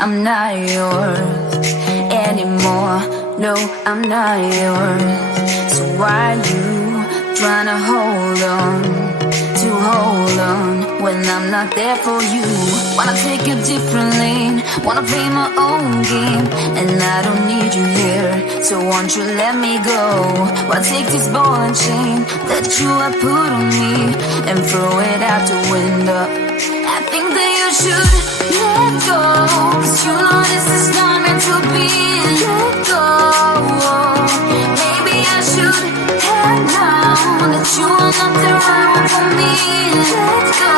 I'm not yours anymore. No, I'm not yours. So why you tryna hold on when I'm not there for you? Wanna take a different lane, wanna play my own game, and I don't need you here, so won't you let me go? Wanna take this ball and chain that you have put on me and throw it out the window. I think that you should let go, 'cause you know this is not meant to be. Let go. Maybe I should have known that you are not the right one for me. Let go.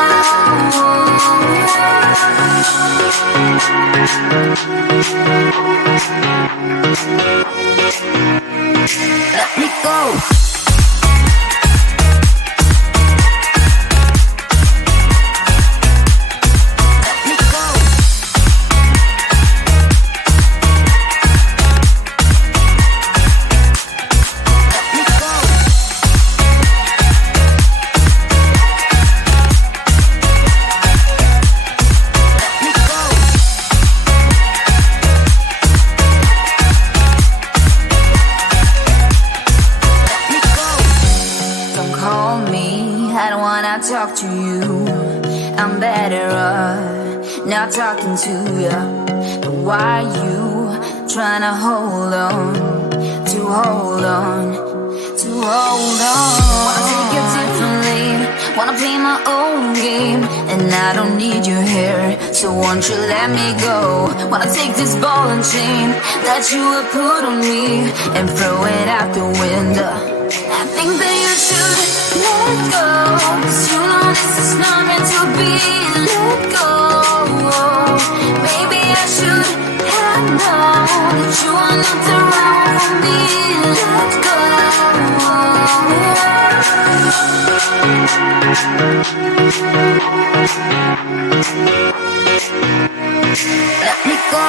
Let me go. Talk to you, I'm better off not talking to you. But why you tryna hold on? Wanna take it differently, wanna play my own game, and I don't need you here, so won't you let me go? Wanna take this ball and chain that you have put on me and throw it out the window. I think that you should let go, 'cause you know this is not meant to be. Let go. Maybe I should have known that you are not the right one for me. Let go. Let me go.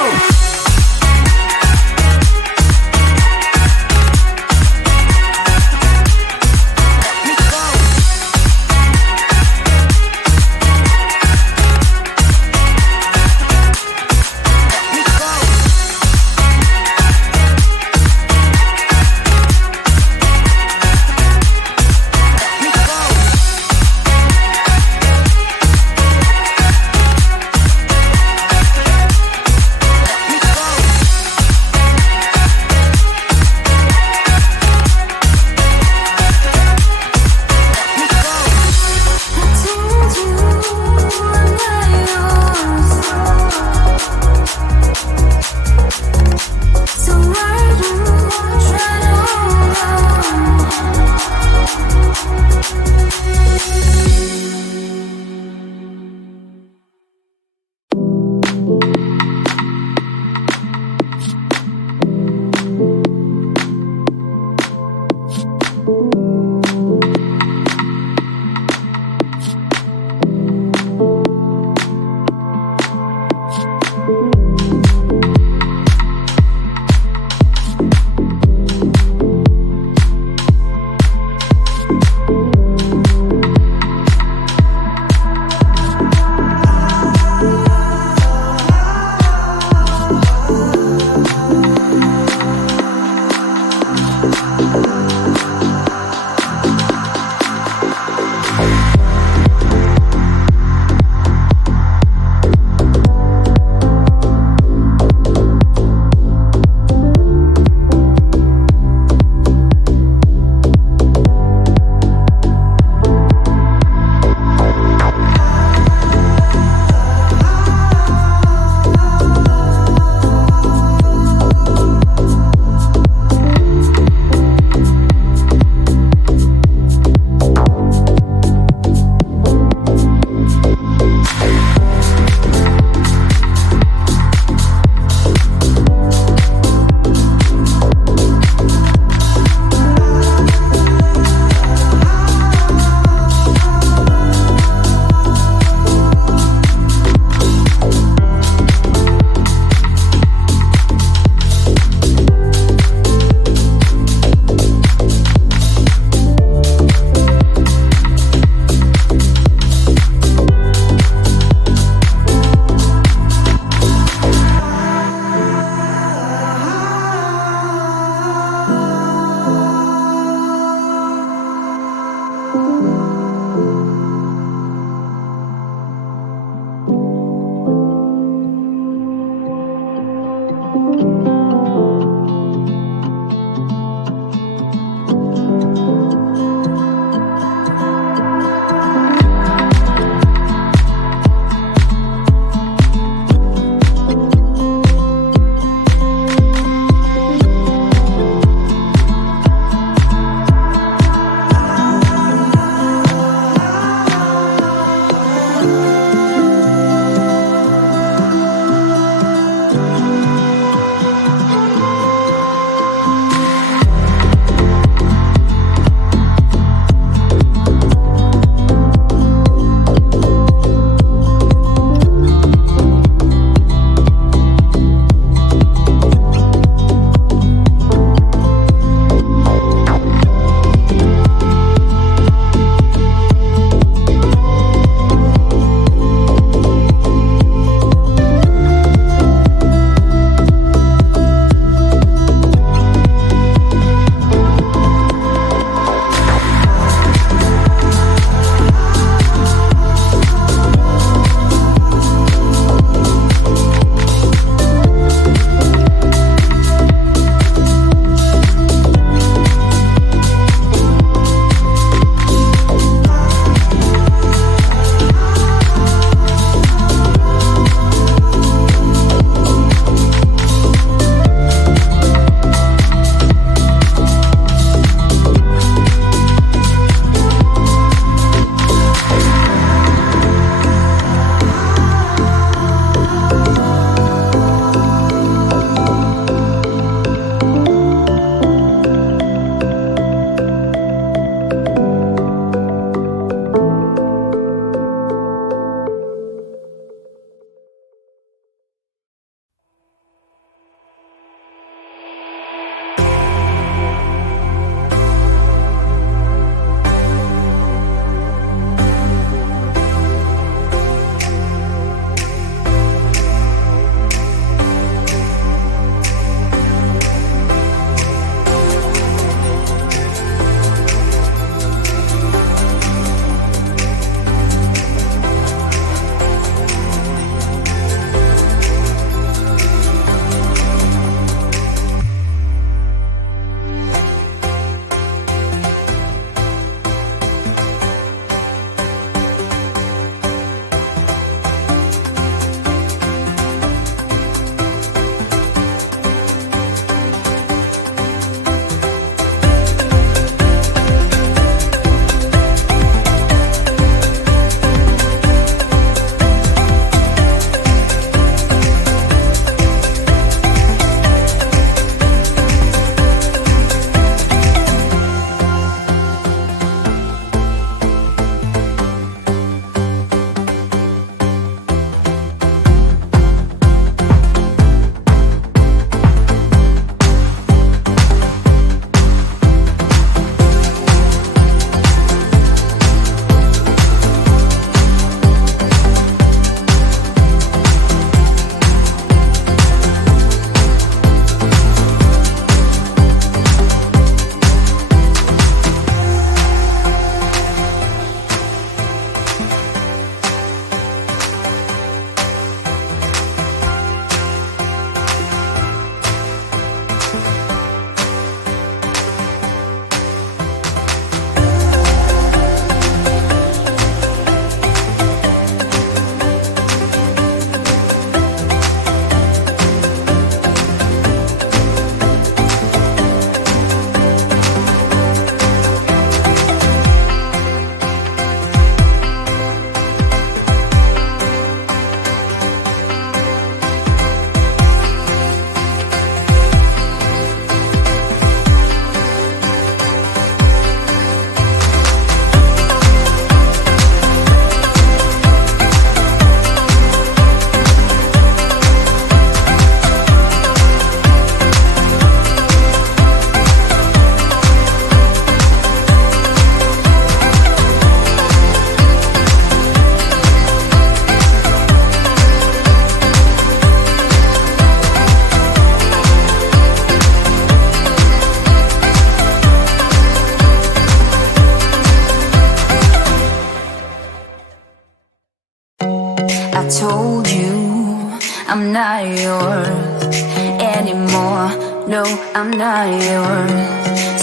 No, I'm not yours.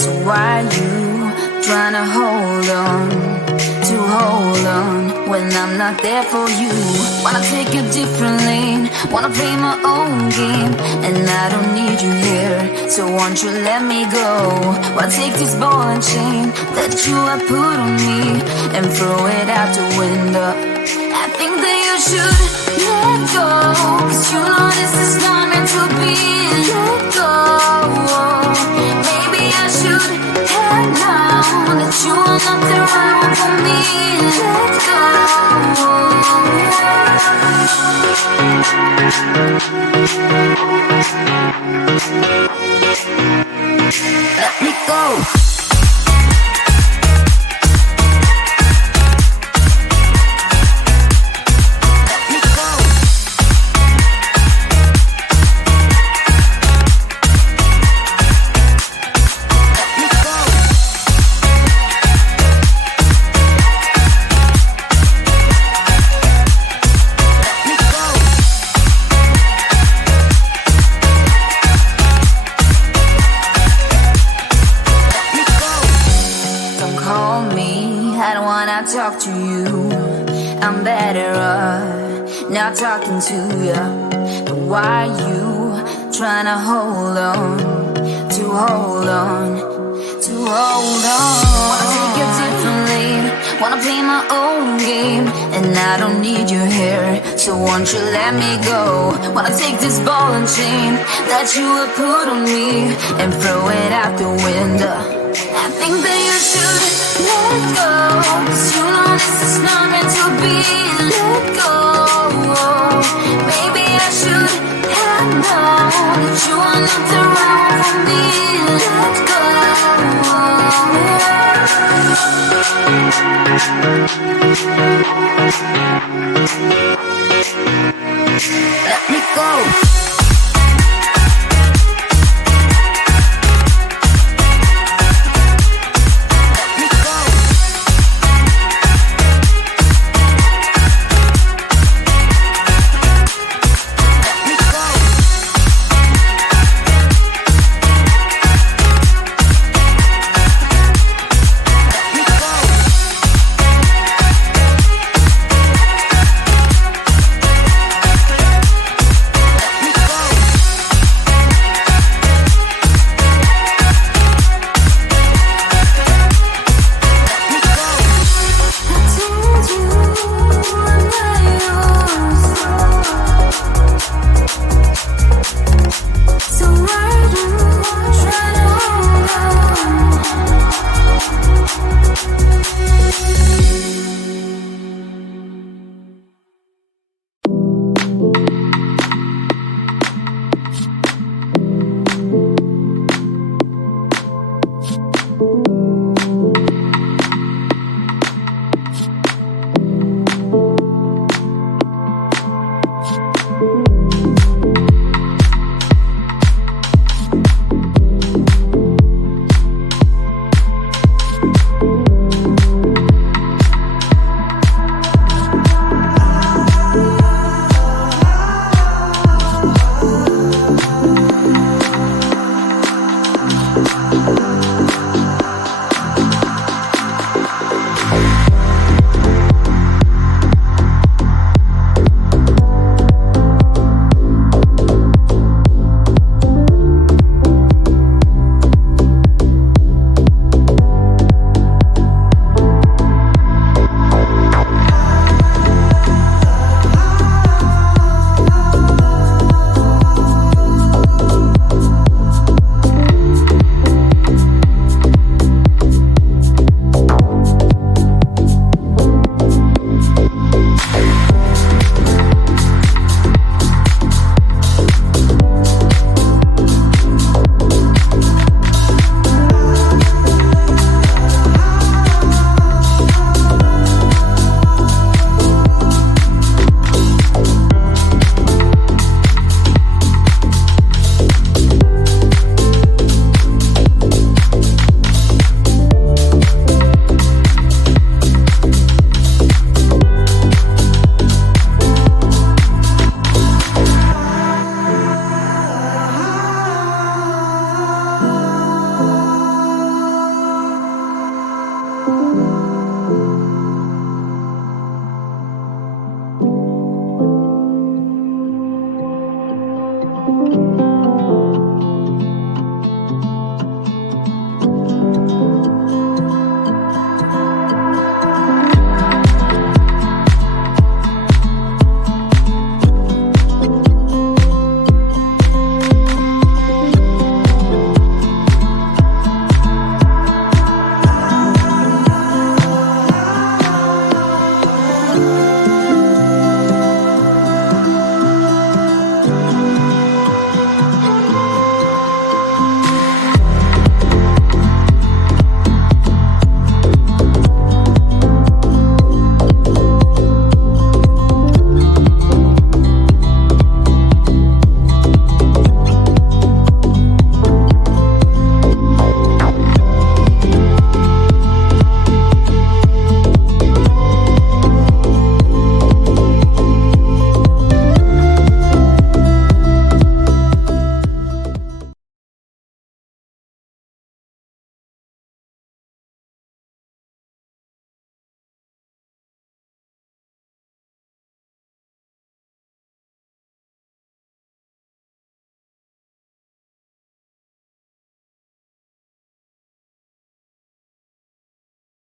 So why you trying to hold on when I'm not there for you? Wanna take a different lane, wanna play my own game, and I don't need you here, so won't you let me go? Wanna take this ball and chain that you have put on me and throw it out the window. I think that you should let go, 'cause you know this is not meant to be. Let go. Maybe I should have known that you are not the right one for me. Let go. Let me go. Talk to you, I'm better off not talking to you. But why you trying to hold on? Wanna take a different lane, wanna play my own game, and I don't need you here, so won't you let me go? Wanna take this ball and chain that you have put on me and throw it out the window. I think that you should let go, 'cause you know this is not meant to be. Let go. Maybe I should have known that you are not the right one for me.